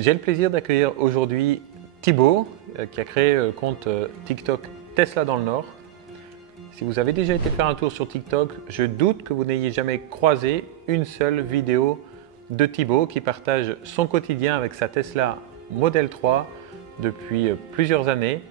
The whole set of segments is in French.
J'ai le plaisir d'accueillir aujourd'hui Thibaut qui a créé le compte TikTok Tesla dans le Nord. Si vous avez déjà été faire un tour sur TikTok, je doute que vous n'ayez jamais croisé une seule vidéo de Thibaut qui partage son quotidien avec sa Tesla Model 3 depuis plusieurs années.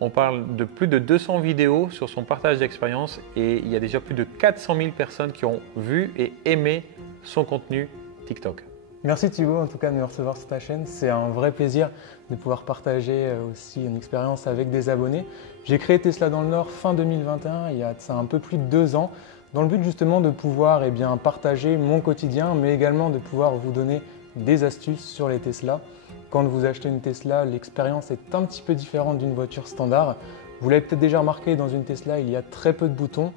On parle de plus de 200 vidéos sur son partage d'expérience et il y a déjà plus de 400 000 personnes qui ont vu et aimé son contenu TikTok. Merci Thibaut en tout cas de me recevoir sur ta chaîne. C'est un vrai plaisir de pouvoir partager aussi une expérience avec des abonnés. J'ai créé Tesla dans le Nord fin 2021, il y a de ça un peu plus de 2 ans, dans le but justement de pouvoir partager mon quotidien, mais également de pouvoir vous donner des astuces sur les Tesla. Quand vous achetez une Tesla, l'expérience est un petit peu différente d'une voiture standard. Vous l'avez peut-être déjà remarqué, dans une Tesla, il y a très peu de boutons.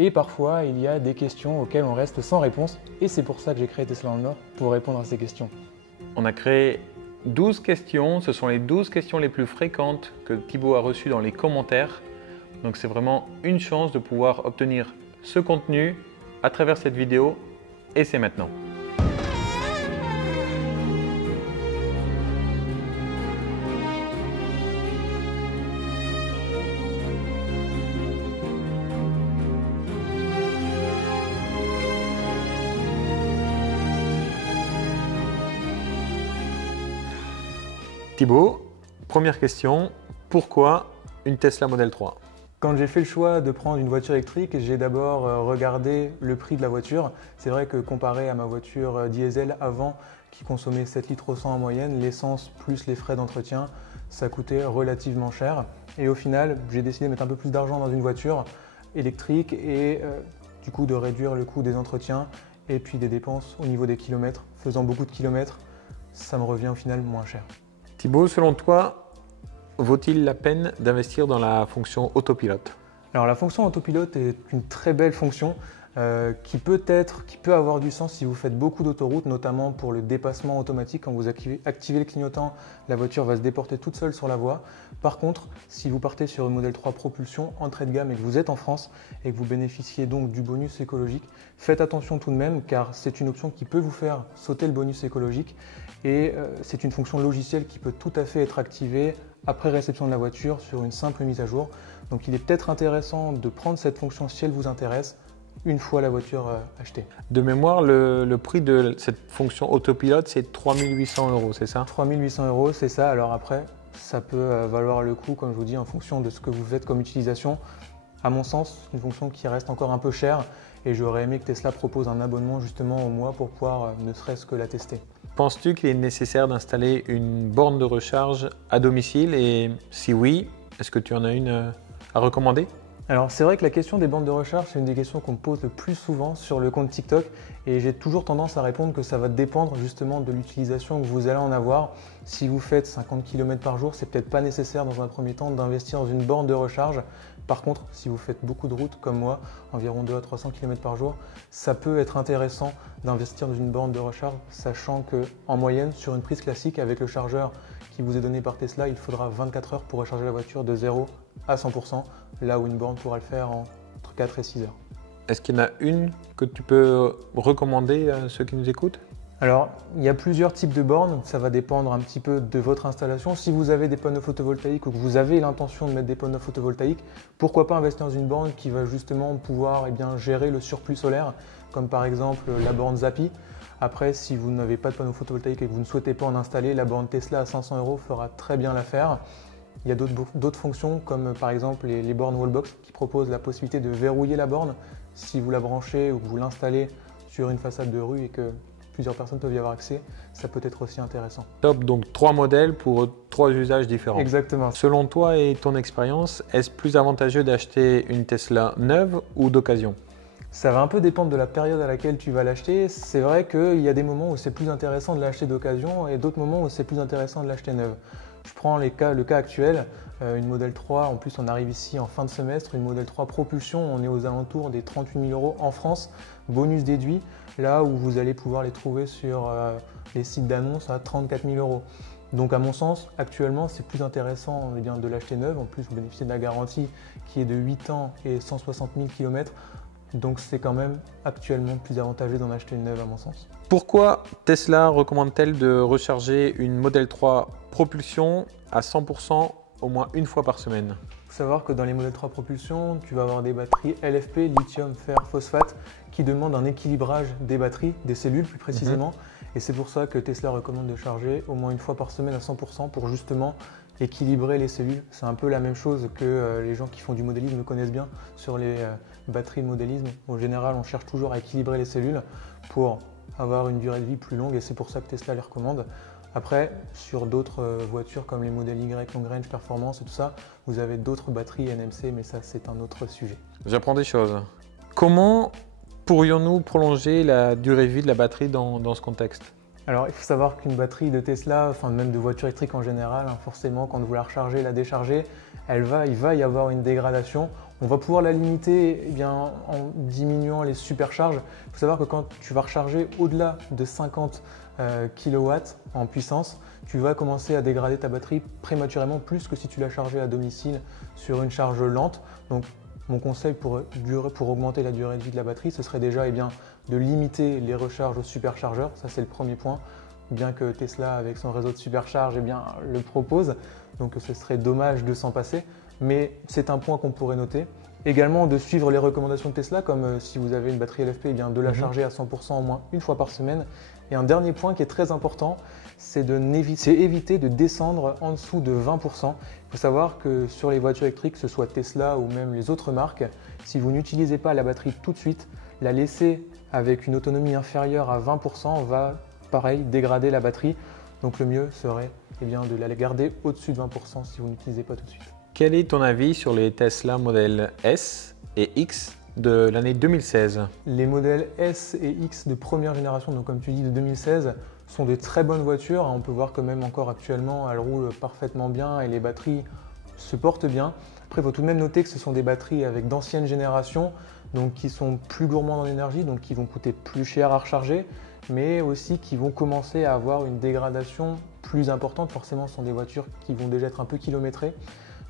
Et parfois, il y a des questions auxquelles on reste sans réponse. Et c'est pour ça que j'ai créé Tesla dans le Nord, pour répondre à ces questions. On a créé 12 questions. Ce sont les 12 questions les plus fréquentes que Thibaut a reçues dans les commentaires. Donc c'est vraiment une chance de pouvoir obtenir ce contenu à travers cette vidéo. Et c'est maintenant. Thibaut, première question, pourquoi une Tesla Model 3? Quand j'ai fait le choix de prendre une voiture électrique, j'ai d'abord regardé le prix de la voiture. C'est vrai que comparé à ma voiture diesel avant, qui consommait 7 litres au 100 en moyenne, l'essence plus les frais d'entretien, ça coûtait relativement cher. Et au final, j'ai décidé de mettre un peu plus d'argent dans une voiture électrique et du coup de réduire le coût des entretiens et puis des dépenses au niveau des kilomètres. Faisant beaucoup de kilomètres, ça me revient au final moins cher. Thibaut, selon toi, vaut-il la peine d'investir dans la fonction autopilote? Alors la fonction autopilote est une très belle fonction qui peut avoir du sens si vous faites beaucoup d'autoroutes, notamment pour le dépassement automatique. Quand vous activez le clignotant, la voiture va se déporter toute seule sur la voie. Par contre, si vous partez sur une Model 3 propulsion entrée de gamme et que vous êtes en France et que vous bénéficiez donc du bonus écologique, faites attention tout de même car c'est une option qui peut vous faire sauter le bonus écologique et c'est une fonction logicielle qui peut tout à fait être activée après réception de la voiture sur une simple mise à jour. Donc il est peut-être intéressant de prendre cette fonction si elle vous intéresse une fois la voiture achetée. De mémoire, le prix de cette fonction autopilote, c'est 3 800 €, c'est ça? 3 800 €, c'est ça. Alors après, ça peut valoir le coup, comme je vous dis, en fonction de ce que vous faites comme utilisation. À mon sens, c'est une fonction qui reste encore un peu chère et j'aurais aimé que Tesla propose un abonnement justement au mois pour pouvoir ne serait-ce que la tester. Penses-tu qu'il est nécessaire d'installer une borne de recharge à domicile et si oui, est-ce que tu en as une à recommander? Alors c'est vrai que la question des bornes de recharge, c'est une des questions qu'on me pose le plus souvent sur le compte TikTok et j'ai toujours tendance à répondre que ça va dépendre justement de l'utilisation que vous allez en avoir. Si vous faites 50 km par jour, c'est peut-être pas nécessaire dans un premier temps d'investir dans une borne de recharge. Par contre, si vous faites beaucoup de routes comme moi, environ 200 à 300 km par jour, ça peut être intéressant d'investir dans une borne de recharge, sachant qu'en moyenne, sur une prise classique avec le chargeur qui vous est donné par Tesla, il faudra 24 heures pour recharger la voiture de 0 à 100%, là où une borne pourra le faire entre 4 et 6 heures. Est-ce qu'il y en a une que tu peux recommander à ceux qui nous écoutent? Alors, il y a plusieurs types de bornes, ça va dépendre un petit peu de votre installation. Si vous avez des panneaux photovoltaïques ou que vous avez l'intention de mettre des panneaux photovoltaïques, pourquoi pas investir dans une borne qui va justement pouvoir gérer le surplus solaire, comme par exemple la borne Zappi. Après, si vous n'avez pas de panneaux photovoltaïques et que vous ne souhaitez pas en installer, la borne Tesla à 500 € fera très bien l'affaire. Il y a d'autres fonctions comme par exemple les bornes Wallbox qui proposent la possibilité de verrouiller la borne si vous la branchez ou que vous l'installez sur une façade de rue et que plusieurs personnes peuvent y avoir accès, ça peut être aussi intéressant. Top, donc 3 modèles pour 3 usages différents. Exactement. Selon toi et ton expérience, est-ce plus avantageux d'acheter une Tesla neuve ou d'occasion? Ça va un peu dépendre de la période à laquelle tu vas l'acheter. C'est vrai qu'il y a des moments où c'est plus intéressant de l'acheter d'occasion et d'autres moments où c'est plus intéressant de l'acheter neuve. Je prends le cas actuel, une Model 3, en plus on arrive ici en fin de semestre, une Model 3 propulsion, on est aux alentours des 38 000 € en France, bonus déduit, là où vous allez pouvoir les trouver sur les sites d'annonces à 34 000 €. Donc à mon sens, actuellement, c'est plus intéressant de l'acheter neuve. En plus, vous bénéficiez de la garantie qui est de 8 ans et 160 000 km. Donc c'est quand même actuellement plus avantageux d'en acheter une neuve à mon sens. Pourquoi Tesla recommande-t-elle de recharger une Model 3 propulsion à 100% au moins une fois par semaine? Il faut savoir que dans les Model 3 propulsion, tu vas avoir des batteries LFP, lithium, fer, phosphate, qui demandent un équilibrage des batteries, des cellules plus précisément. Et c'est pour ça que Tesla recommande de charger au moins une fois par semaine à 100% pour justement équilibrer les cellules. C'est un peu la même chose que les gens qui font du modélisme connaissent bien sur les batteries de modélisme. En général, on cherche toujours à équilibrer les cellules pour avoir une durée de vie plus longue et c'est pour ça que Tesla les recommande. Après, sur d'autres voitures comme les modèles Y, Long Range, Performance et tout ça, vous avez d'autres batteries NMC, mais ça c'est un autre sujet. J'apprends des choses. Comment pourrions-nous prolonger la durée de vie de la batterie dans ce contexte? Alors, il faut savoir qu'une batterie de Tesla, enfin même de voiture électrique en général, forcément, quand vous la rechargez, la déchargez, il va y avoir une dégradation. On va pouvoir la limiter en diminuant les supercharges. Il faut savoir que quand tu vas recharger au-delà de 50 kW en puissance, tu vas commencer à dégrader ta batterie prématurément plus que si tu l'as chargée à domicile sur une charge lente. Donc, mon conseil pour augmenter la durée de vie de la batterie, ce serait déjà de limiter les recharges aux superchargeurs. Ça, c'est le premier point, bien que Tesla, avec son réseau de supercharge, le propose. Donc, ce serait dommage de s'en passer. Mais c'est un point qu'on pourrait noter. Également, de suivre les recommandations de Tesla, comme si vous avez une batterie LFP, de la charger à 100% au moins une fois par semaine. Et un dernier point qui est très important, c'est éviter de descendre en dessous de 20%. Il faut savoir que sur les voitures électriques, que ce soit Tesla ou même les autres marques, si vous n'utilisez pas la batterie tout de suite, la laisser avec une autonomie inférieure à 20% va, pareil, dégrader la batterie. Donc le mieux serait de la garder au-dessus de 20% si vous n'utilisez pas tout de suite. Quel est ton avis sur les Tesla Model S et X de l'année 2016? Les modèles S et X de première génération, donc comme tu dis de 2016, sont de très bonnes voitures. On peut voir que même encore actuellement, elles roulent parfaitement bien et les batteries se portent bien. Après, il faut tout de même noter que ce sont des batteries avec d'anciennes générations, donc qui sont plus gourmandes en énergie, donc qui vont coûter plus cher à recharger, mais aussi qui vont commencer à avoir une dégradation plus importante. Forcément, ce sont des voitures qui vont déjà être un peu kilométrées.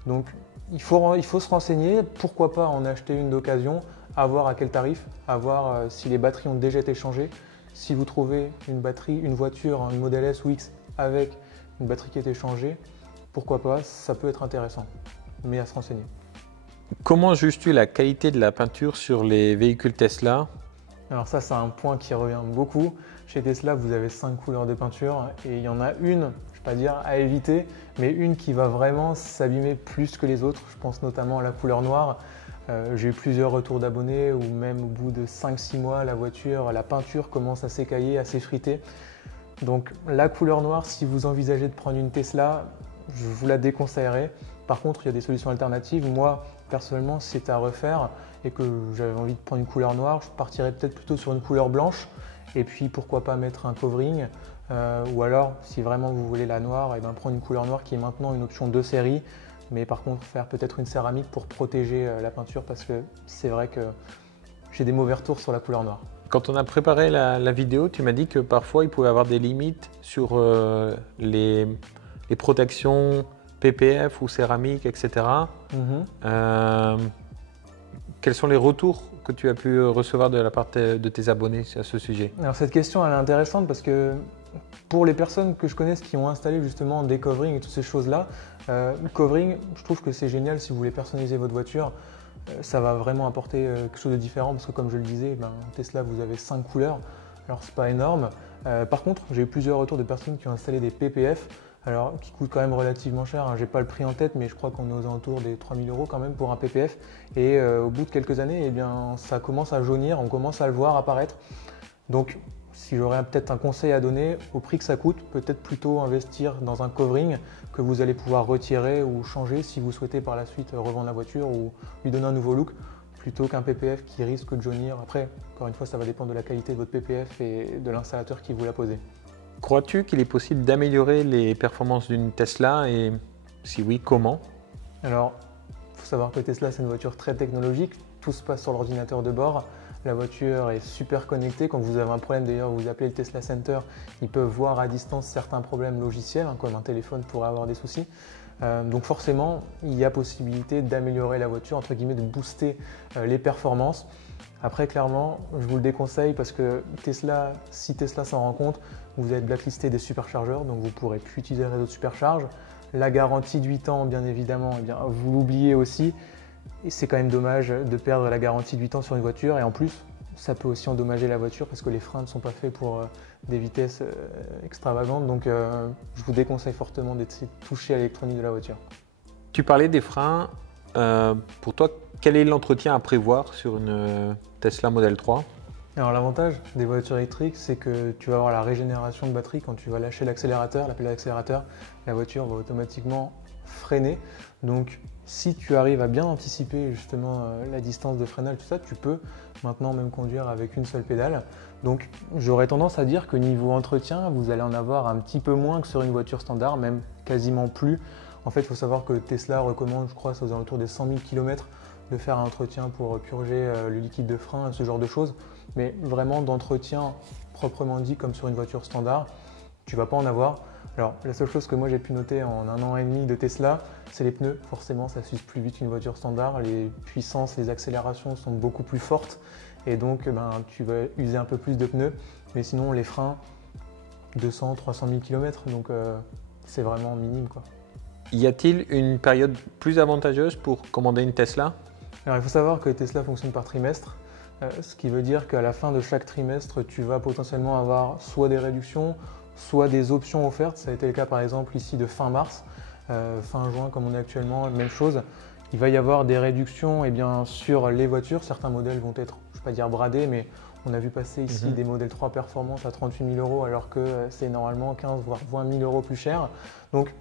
Donc, il faut se renseigner, pourquoi pas en acheter une d'occasion, à voir à quel tarif, à voir si les batteries ont déjà été changées. Si vous trouvez une voiture, une Model S ou X avec une batterie qui a été changée, pourquoi pas, ça peut être intéressant, mais à se renseigner. Comment juges-tu la qualité de la peinture sur les véhicules Tesla? Alors ça, c'est un point qui revient beaucoup. Chez Tesla, vous avez 5 couleurs de peinture et il y en a une, je ne vais pas dire à éviter, mais une qui va vraiment s'abîmer plus que les autres. Je pense notamment à la couleur noire. J'ai eu plusieurs retours d'abonnés où même au bout de 5-6 mois, la peinture commence à s'écailler, à s'effriter. Donc la couleur noire, si vous envisagez de prendre une Tesla, je vous la déconseillerais. Par contre, il y a des solutions alternatives. Moi, personnellement, si c'était à refaire et que j'avais envie de prendre une couleur noire, je partirais peut-être plutôt sur une couleur blanche. Et puis, pourquoi pas mettre un covering. Ou alors, si vraiment vous voulez la noire, prendre une couleur noire qui est maintenant une option de série. Mais par contre, faire peut-être une céramique pour protéger la peinture parce que c'est vrai que j'ai des mauvais retours sur la couleur noire. Quand on a préparé la vidéo, tu m'as dit que parfois il pouvait y avoir des limites sur les protections PPF ou céramique, etc. Quels sont les retours que tu as pu recevoir de la part de tes abonnés à ce sujet? Alors cette question elle est intéressante parce que pour les personnes que je connaisse qui ont installé justement des coverings et toutes ces choses-là, le covering, je trouve que c'est génial si vous voulez personnaliser votre voiture. Ça va vraiment apporter quelque chose de différent parce que comme je le disais, Tesla vous avez 5 couleurs, alors c'est pas énorme. Par contre, j'ai eu plusieurs retours de personnes qui ont installé des PPF, alors qui coûtent quand même relativement cher. J'ai pas le prix en tête, mais je crois qu'on est aux alentours des 3 000 € quand même pour un PPF. Et au bout de quelques années, ça commence à jaunir, on commence à le voir apparaître. Donc, si j'aurais peut-être un conseil à donner, au prix que ça coûte, peut-être plutôt investir dans un covering que vous allez pouvoir retirer ou changer si vous souhaitez par la suite revendre la voiture ou lui donner un nouveau look, plutôt qu'un PPF qui risque de jaunir. Après, encore une fois, ça va dépendre de la qualité de votre PPF et de l'installateur qui vous l'a posé. Crois-tu qu'il est possible d'améliorer les performances d'une Tesla et si oui, comment? Alors, il faut savoir que Tesla, c'est une voiture très technologique. Tout se passe sur l'ordinateur de bord. La voiture est super connectée. Quand vous avez un problème, d'ailleurs, vous appelez le Tesla Center. Ils peuvent voir à distance certains problèmes logiciels, comme un téléphone pourrait avoir des soucis. Donc forcément, il y a possibilité d'améliorer la voiture, entre guillemets, de booster les performances. Après, clairement, je vous le déconseille parce que Tesla, si Tesla s'en rend compte, vous êtes blacklisté des superchargeurs, donc vous ne pourrez plus utiliser le réseau de supercharge. La garantie de 8 ans, bien évidemment, eh bien, vous l'oubliez aussi. Et c'est quand même dommage de perdre la garantie de 8 ans sur une voiture. Et en plus, ça peut aussi endommager la voiture parce que les freins ne sont pas faits pour des vitesses extravagantes. Donc, je vous déconseille fortement d'être touché à l'électronique de la voiture. Tu parlais des freins. Pour toi, quel est l'entretien à prévoir sur une Tesla Model 3? Alors l'avantage des voitures électriques, c'est que tu vas avoir la régénération de batterie. Quand tu vas lâcher l'accélérateur, la pédale d'accélérateur, la voiture va automatiquement freiner. Donc si tu arrives à bien anticiper justement la distance de freinage, tout ça, tu peux maintenant même conduire avec une seule pédale. Donc j'aurais tendance à dire que niveau entretien, vous allez en avoir un petit peu moins que sur une voiture standard, même quasiment plus. En fait, il faut savoir que Tesla recommande, je crois, aux alentours des 100 000 km de faire un entretien pour purger le liquide de frein, ce genre de choses. Mais vraiment d'entretien proprement dit comme sur une voiture standard, tu ne vas pas en avoir. Alors la seule chose que moi j'ai pu noter en 1 an et demi de Tesla, c'est les pneus. Forcément, ça s'use plus vite qu'une voiture standard. Les puissances, les accélérations sont beaucoup plus fortes et donc tu vas user un peu plus de pneus. Mais sinon, les freins, 200, 300 000 km, donc c'est vraiment minime, quoi. Y a-t-il une période plus avantageuse pour commander une Tesla? Alors il faut savoir que Tesla fonctionne par trimestre, ce qui veut dire qu'à la fin de chaque trimestre, tu vas potentiellement avoir soit des réductions, soit des options offertes. Ça a été le cas par exemple ici de fin mars, fin juin comme on est actuellement, même chose. Il va y avoir des réductions sur les voitures. Certains modèles vont être, je ne vais pas dire bradés, mais on a vu passer ici des modèles 3 Performance à 38 000 € alors que c'est normalement 15 voire 20 000 € plus cher. Donc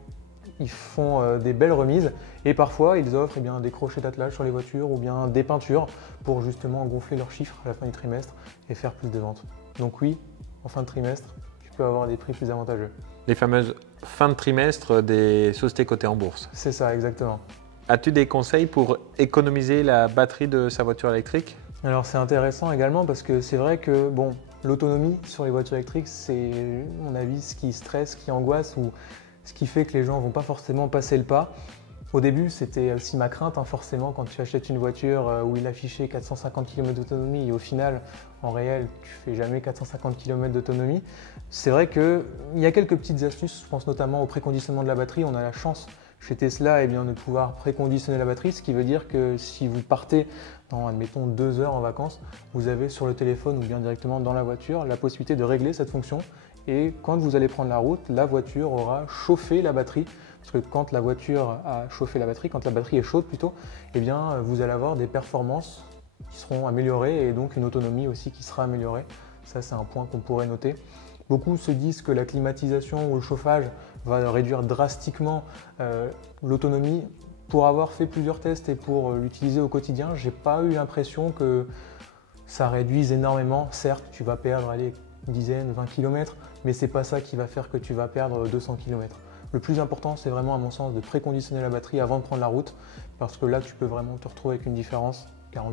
ils font des belles remises et parfois ils offrent des crochets d'attelage sur les voitures ou bien des peintures pour justement gonfler leurs chiffres à la fin du trimestre et faire plus de ventes. Donc oui, en fin de trimestre, tu peux avoir des prix plus avantageux. Les fameuses fins de trimestre des sociétés cotées en bourse. C'est ça, exactement. As-tu des conseils pour économiser la batterie de sa voiture électrique? Alors c'est intéressant également parce que c'est vrai que l'autonomie sur les voitures électriques, c'est à mon avis ce qui stresse, ce qui angoisse ou ce qui fait que les gens ne vont pas forcément passer le pas. Au début, c'était aussi ma crainte, forcément, quand tu achètes une voiture où il affichait 450 km d'autonomie et au final, en réel, tu ne fais jamais 450 km d'autonomie. C'est vrai qu'il y a quelques petites astuces, je pense notamment au préconditionnement de la batterie. On a la chance chez Tesla de pouvoir préconditionner la batterie, ce qui veut dire que si vous partez dans, admettons, 2 heures en vacances, vous avez sur le téléphone ou bien directement dans la voiture la possibilité de régler cette fonction. Et quand vous allez prendre la route, la voiture aura chauffé la batterie. Parce que quand la voiture a chauffé la batterie, quand la batterie est chaude plutôt, vous allez avoir des performances qui seront améliorées et donc une autonomie aussi qui sera améliorée. Ça, c'est un point qu'on pourrait noter. Beaucoup se disent que la climatisation ou le chauffage va réduire drastiquement l'autonomie. Pour avoir fait plusieurs tests et pour l'utiliser au quotidien, je n'ai pas eu l'impression que ça réduise énormément. Certes, tu vas perdre une dizaine, 20 km, mais ce n'est pas ça qui va faire que tu vas perdre 200 km. Le plus important, c'est vraiment à mon sens de préconditionner la batterie avant de prendre la route parce que là, tu peux vraiment te retrouver avec une différence, 40%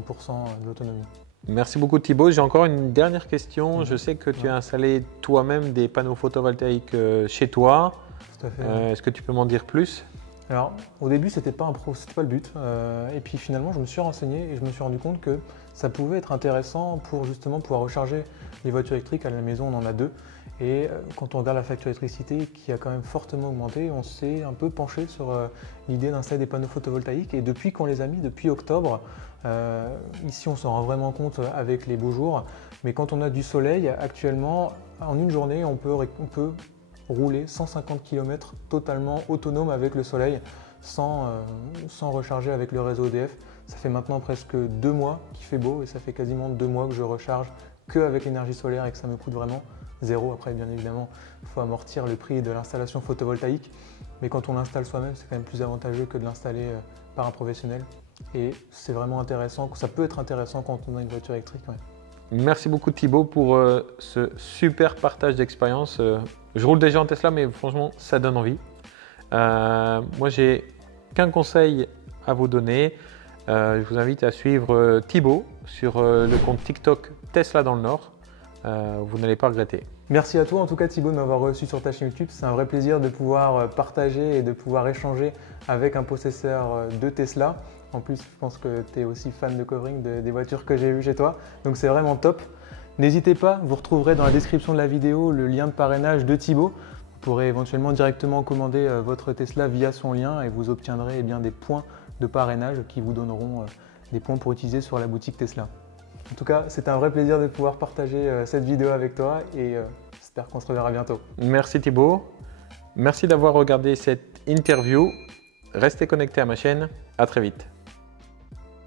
de l'autonomie. Merci beaucoup Thibaut. J'ai encore une dernière question. Je sais que tu as installé toi-même des panneaux photovoltaïques chez toi. Tout à fait. Est-ce que tu peux m'en dire plus? Alors, au début, c'était pas le but. Et puis finalement, je me suis renseigné et je me suis rendu compte que ça pouvait être intéressant pour justement pouvoir recharger les voitures électriques. À la maison, on en a 2. Et quand on regarde la facture d'électricité qui a quand même fortement augmenté, on s'est un peu penché sur l'idée d'installer des panneaux photovoltaïques. Et depuis qu'on les a mis, depuis octobre, ici on s'en rend vraiment compte avec les beaux jours. Mais quand on a du soleil, actuellement, en une journée, on peut rouler 150 km totalement autonome avec le soleil sans recharger avec le réseau EDF. Ça fait maintenant presque 2 mois qu'il fait beau et ça fait quasiment 2 mois que je recharge qu'avec l'énergie solaire et que ça me coûte vraiment zéro. Après, bien évidemment, il faut amortir le prix de l'installation photovoltaïque. Mais quand on l'installe soi-même, c'est quand même plus avantageux que de l'installer par un professionnel. Et c'est vraiment intéressant, ça peut être intéressant quand on a une voiture électrique. Ouais. Merci beaucoup Thibaut pour ce super partage d'expérience. Je roule déjà en Tesla, mais franchement, ça donne envie. Moi, j'ai qu'un conseil à vous donner. Je vous invite à suivre Thibaut sur le compte TikTok Tesla dans le Nord. Vous n'allez pas regretter. Merci à toi en tout cas Thibaut de m'avoir reçu sur ta chaîne YouTube. C'est un vrai plaisir de pouvoir partager et de pouvoir échanger avec un possesseur de Tesla. En plus, je pense que tu es aussi fan de covering des voitures que j'ai vues chez toi. Donc c'est vraiment top. N'hésitez pas, vous retrouverez dans la description de la vidéo le lien de parrainage de Thibaut. Vous pourrez éventuellement directement commander votre Tesla via son lien et vous obtiendrez des points de parrainage qui vous donneront des points pour utiliser sur la boutique Tesla. En tout cas, c'est un vrai plaisir de pouvoir partager cette vidéo avec toi et j'espère qu'on se reverra bientôt. Merci Thibaut. Merci d'avoir regardé cette interview. Restez connectés à ma chaîne. À très vite.